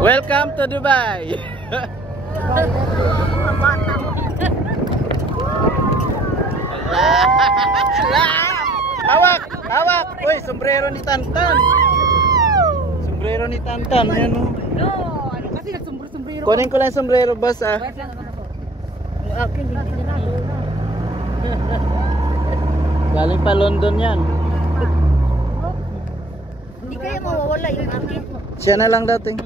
Welcome to Dubai. Hawak, hawak. Uy, sombrero ni Tantan. Sombrero ni Tantan, yan o. Ano kasi nagsombrero. Kunin ko lang yung sombrero, boss ah. Akin hindi na. Galing pa London yan. Hindi kaya mawawala yung akin. Siya na lang dating.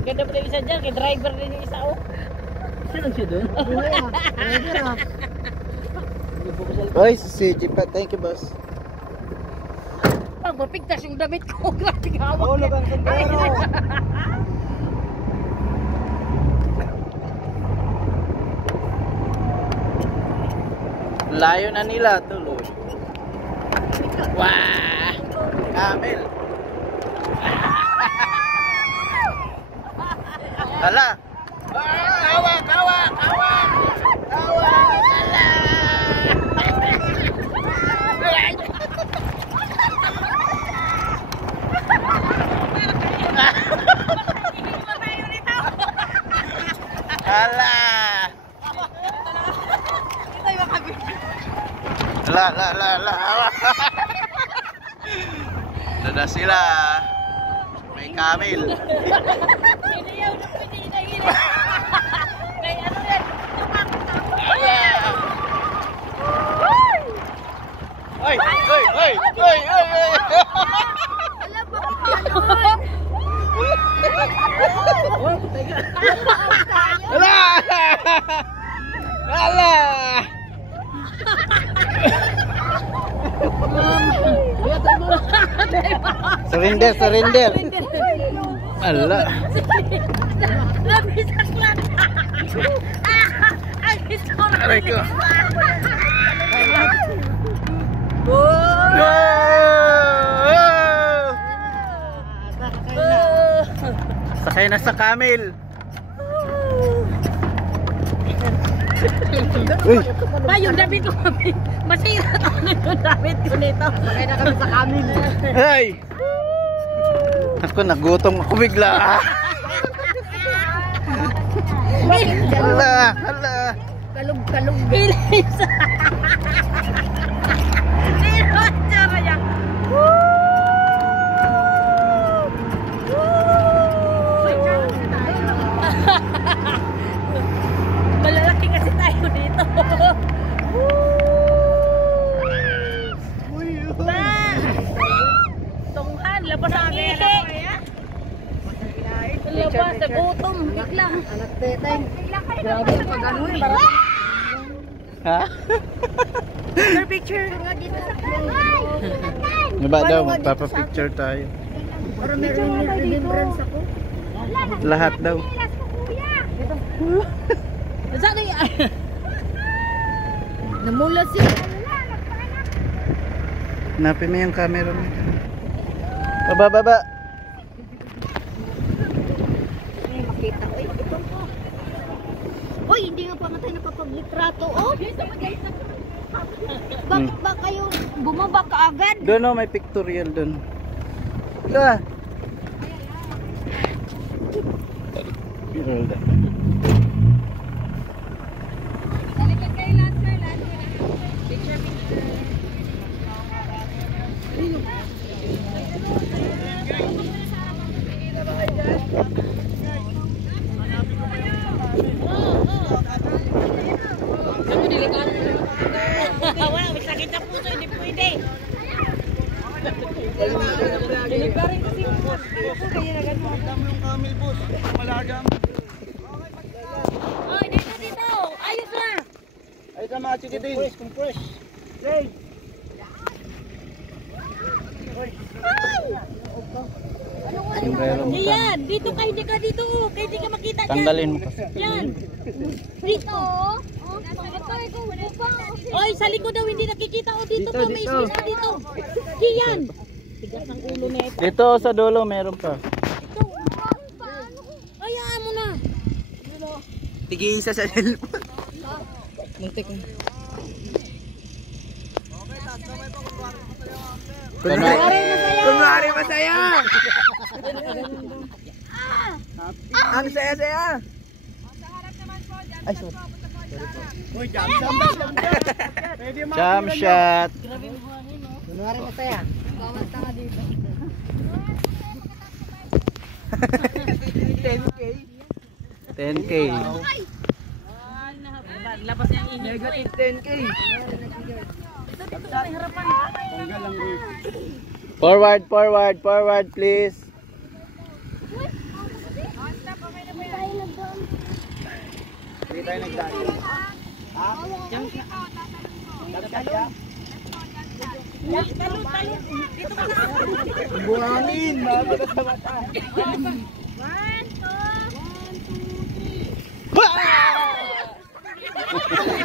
Ganda pa yung isa dyan, kay driver din yung isa oh. Sino siya doon? Uy, si Jeep. Thank you, boss. Pag mapigtas yung damit ko, grabe hawak. Oh, lagang sombrero. Layo na nila, tuloy. Wah! Camel. Hala. Hawak, hawak, hawak. Hawak, hala. Hala. La. Dada sila. May camel. Ay, ay. Alam ba kung ano? Hala. Surrender. Ala. Labis ang lang. Ang gusto ko na. Aray ko. Sakay na sa camel. Uy. Ba yung damit ko masira to nito damit ko nito. Sakay na kami sa camel. Hey. Ako nagutom ako bigla. Hala. Kalug. Bilis. Sino tsara yan? Malalaki kasi tayo dito. Ba! Tunghan, labas ang ihi. Labas, nagutom. Bigla. Anak teteng. Grabe ang pag-ano eh. Ha? Picture nga dito sa Ano ba daw? Magpapapicture tayo. para meron remembrance ako. Lahat daw. Saan na yan? Namula siya. Hanapin mo yung camera mo. Baba. Ay, makita ko. Ito po. Uy, hindi nga pa nga tayo nakapag-litrato. Oh, bakit ba kayo bumaba ka agad? Doon oh, may pictorial doon. Ika. Balikan kayo lahat, sir. Picture. Wala, may sakit sa puso, hindi pwede. Delivery kasi yung boss. Kaya na gano'n. Dami yung camel boss. Malagang. Oh, dito. Ayos na. Ay sa mga chikitin. Compress. Yay. Yan, dito ka, hindi ka dito. Kaya hindi ka makita dyan. Tanggalin mo kasi. Yan. Dito. Oy, sa likod daw hindi nakikita. O dito to, may space pa dito. Yan. Tigas ng ulo na ito. Dito sa dulo meron pa. Ito. Ayaan mo na. Tigil sa cellphone. Muntik na. Kunwari masaya! Ang saya-saya. Ay, sorry. Uy, jump shot. Kunwari masaya. Bawal tanga dito. 10K. 10K. Labas niya ang ingay ko eh. 10K. Dito may harapan. Forward, please. Hindi tayo nagdaan. Talon. Dito ka na. Buhangin, mabagat sa mata. 1, 2,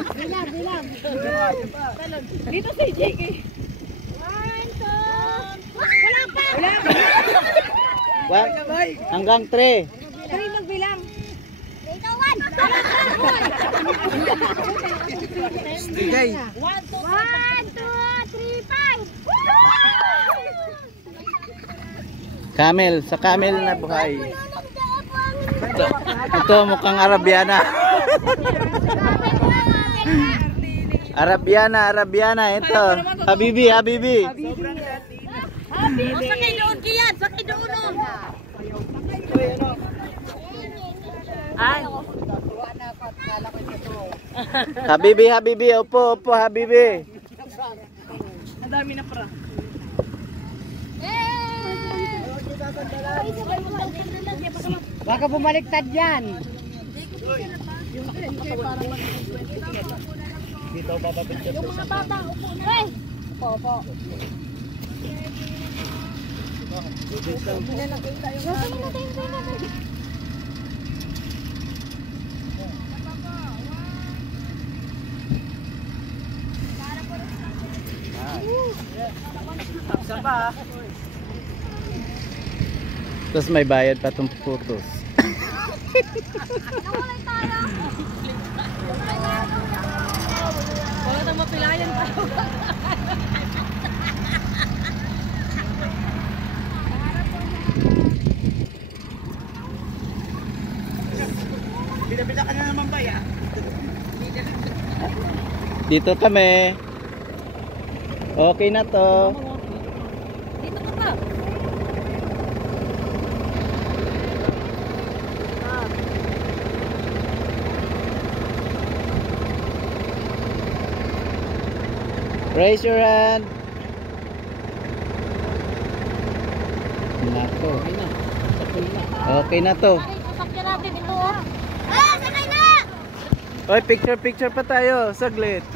3. Bilang. Talon. Dito si JK. 1, 2. Wala pa. Hanggang 3. Kami magbilang. Dito 1. Bigay. 1, 2, 3, 5. Camel, sa camel na buhay. Ito mukhang Arabiana. Arabiana ito. Habibi. Sakay doon kiyan, sakay doon. Ay. Habibi, opo, Habibi. Ang dami na para. Baka bumaliktad yan. Dito bababit ka. Yung mga bata, upo na. Opo. Tapos may bayad pa itong photos. Wala nang mapilayan pa. Bila-bila ka na naman ba ya? Dito kami. Okay na to. Dito ka pa. Raise your hand. Nako. Okay na to. Sasakyan natin ito. Ah, sakay na! Oy, picture pa tayo. Saglit.